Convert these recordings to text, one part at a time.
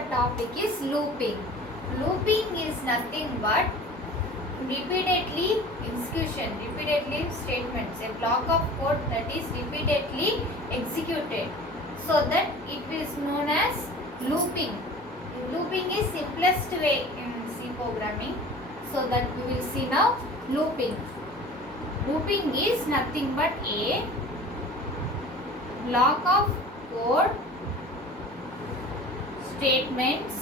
our topic is looping. Looping is nothing but repeatedly statements, a block of code that is repeatedly executed, so that it is known as looping. Looping is simplest way in C programming, so that we will see now looping. Looping is nothing but a block of code statements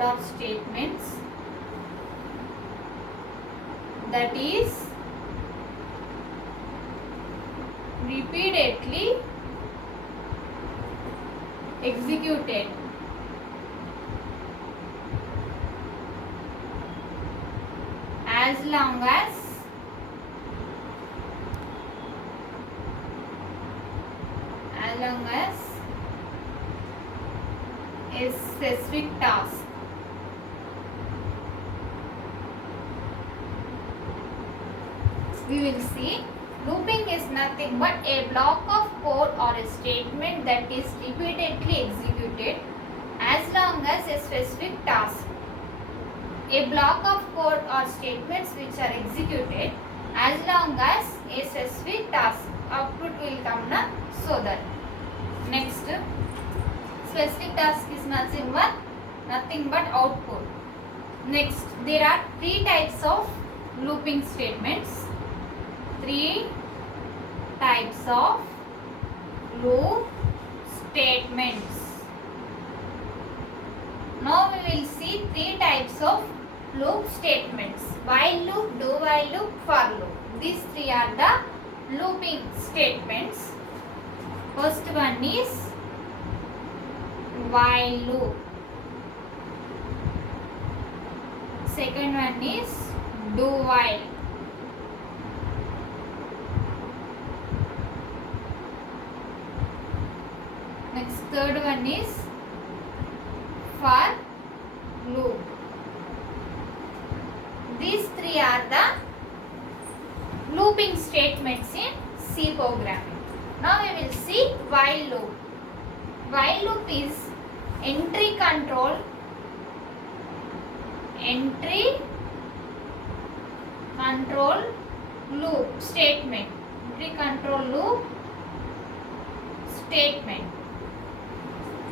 or statements that is repeatedly executed as long as a specific task. We will see looping is nothing but a block of code or a statement that is repeatedly executed as long as a specific task. A block of code or statements which are executed as long as a specific task. Output will come now, so that. Next, specific task is nothing but output. Next, there are three types of looping statements. Three types of loop statements. Now we will see three types of loop statements: while loop, do while loop, for loop. These three are the looping statements. First one is while loop. Second one is do while. Next, third one is for loop. These three are the looping statements in C programming. Now we will see while loop. While loop is entry control loop statement. Entry control loop statement.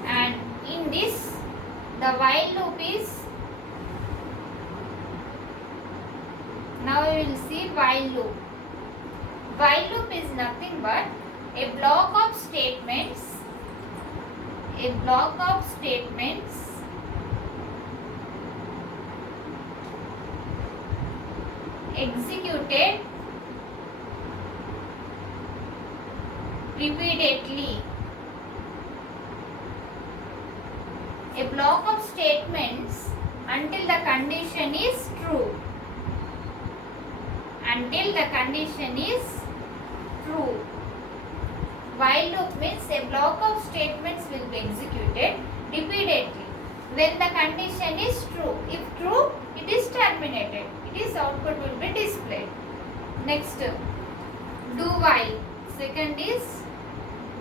And in this, the while loop is, now we will see while loop. While loop is nothing but a block of statements executed repeatedly. A block of statements until the condition is true. While loop means a block of statements will be executed repeatedly when the condition is true. If true, it is terminated. Its output will be displayed. Next, do while. Second is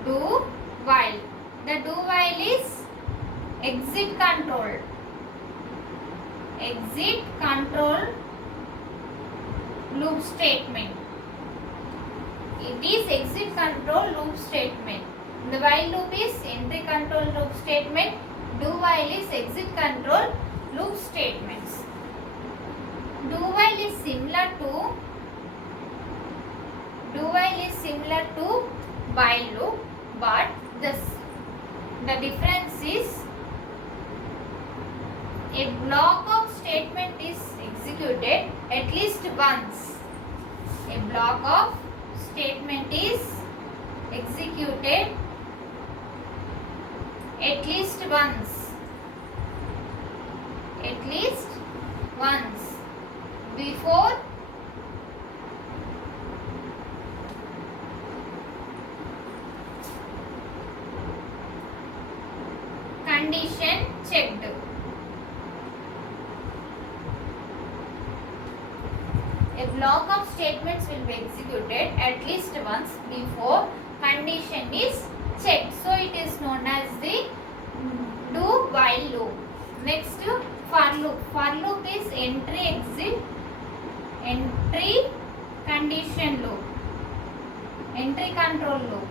do while. The do while is exit control loop statement. It is exit control loop statement. The while loop is entry control loop statement. Do while is exit control loop statements. Do while is similar to while loop, but the difference is a block of statement is executed at least once. A block of statement is executed at least once before condition checked. A block of statements will be executed at least once before condition is checked. So it is known as the do while loop. Next, for loop. For loop is entry exit, entry condition loop, entry control loop.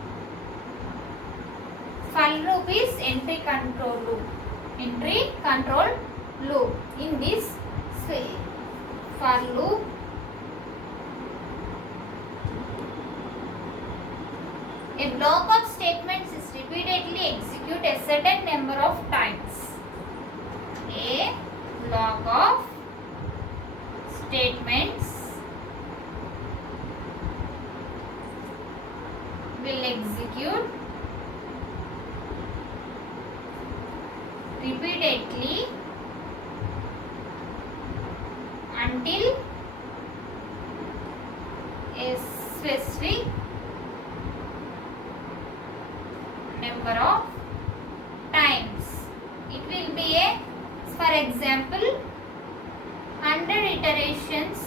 For loop is entry control loop, entry control loop. In this for loop, a block of statements is repeatedly executed a certain number of times. A block of statements will execute repeatedly until a specific number of times. It will be a, for example, 100 iterations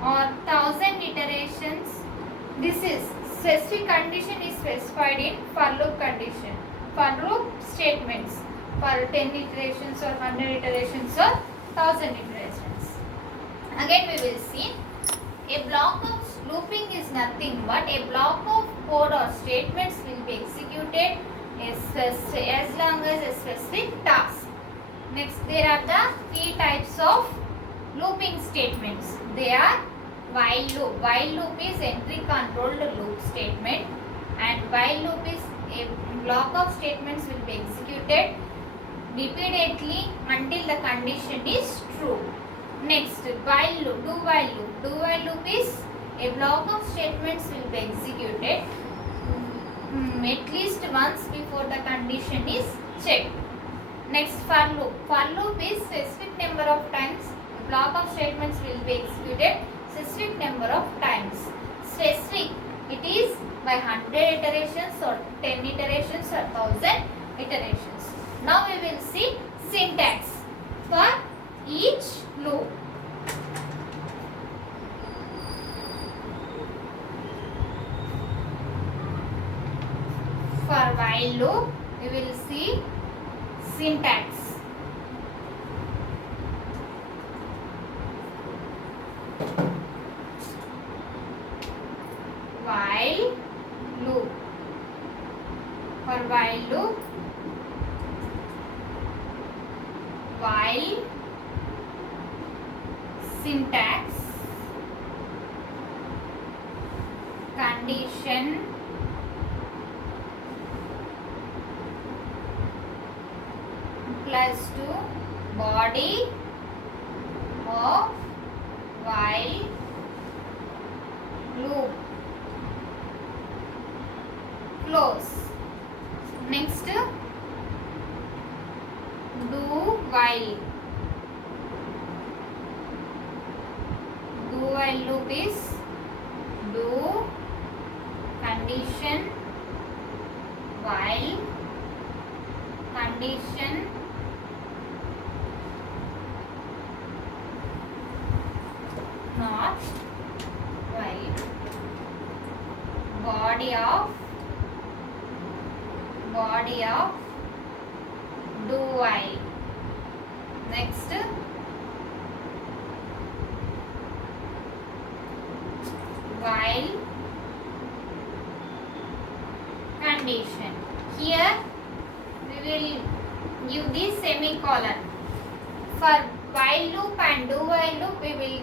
or 1000 iterations. This is specific condition is specified in for loop condition. For loop statements for 10 iterations or 100 iterations or 1000 iterations. Again we will see a block of looping is nothing but a block of code or statements will be executed as long as a specific task. Next, there are the three types of looping statements. They are while loop. While loop is entry controlled loop statement, and while loop is a block of statements will be executed repeatedly until the condition is true. Next, while loop, do while loop. Do while loop is a block of statements will be executed at least once before the condition is checked. Next, for loop. For loop is specific number of times. A block of statements will be executed specific number of times. Specific, it is by 100 iterations or 10 iterations or 1000 iterations. Now we will see syntax for each loop. For while loop, we will see syntax. While loop. For while loop, while syntax condition plus to body of while loop close. Next, do while. Do while loop is do condition while condition not while body of do while. Next, while condition. Here we will give the semicolon. For while loop and do while loop we will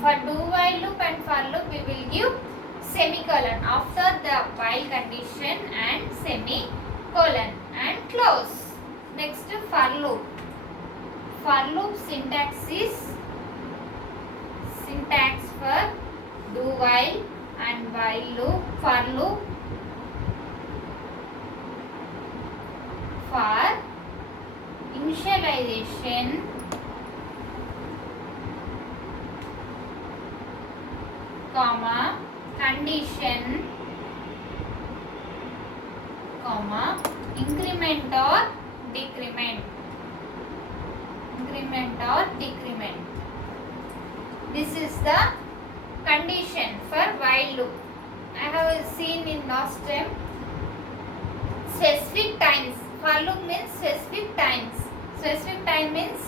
for do while loop and for loop we will give semicolon after the while condition and semicolon and close. Next, for loop. For loop syntax is syntax for do while and while loop. For loop, for initialization, comma, condition, comma, increment or decrement. Increment or decrement. This is the condition for while loop. I have seen in last time. Specific times. For loop means specific times. Specific time means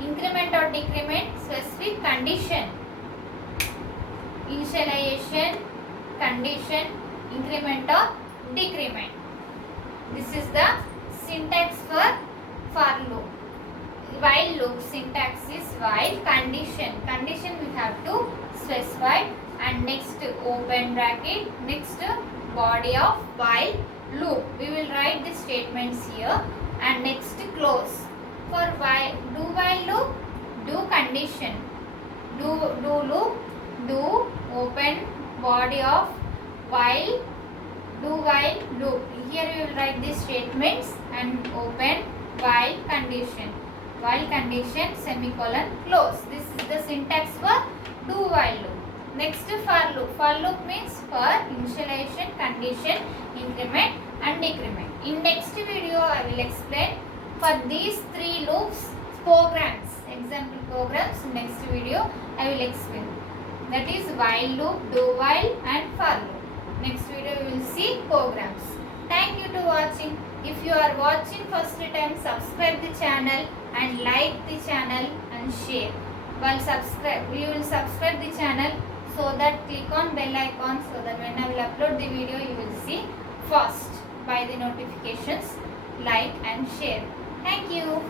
increment or decrement. Specific condition. Initialization, condition, increment or decrement. This is the syntax for loop. While loop syntax is while condition. Condition we have to specify, and next open bracket, next body of while loop. We will write the statements here, and next close. For while loop, do condition, do loop, do open body of while, do while loop. Here we will write these statements and open while condition semicolon close. This is the syntax for do while loop. Next for loop. For loop means for initialization, condition, increment and decrement. In next video I will explain for these three loops programs, example programs. Next video I will explain. That is while loop, do while and for loop. Next video we will see programs. Thank you to watching. If you are watching first time, subscribe the channel and like the channel and share. While you will subscribe the channel, so that click on bell icon, so that when I will upload the video you will see first by the notifications, like and share. Thank you.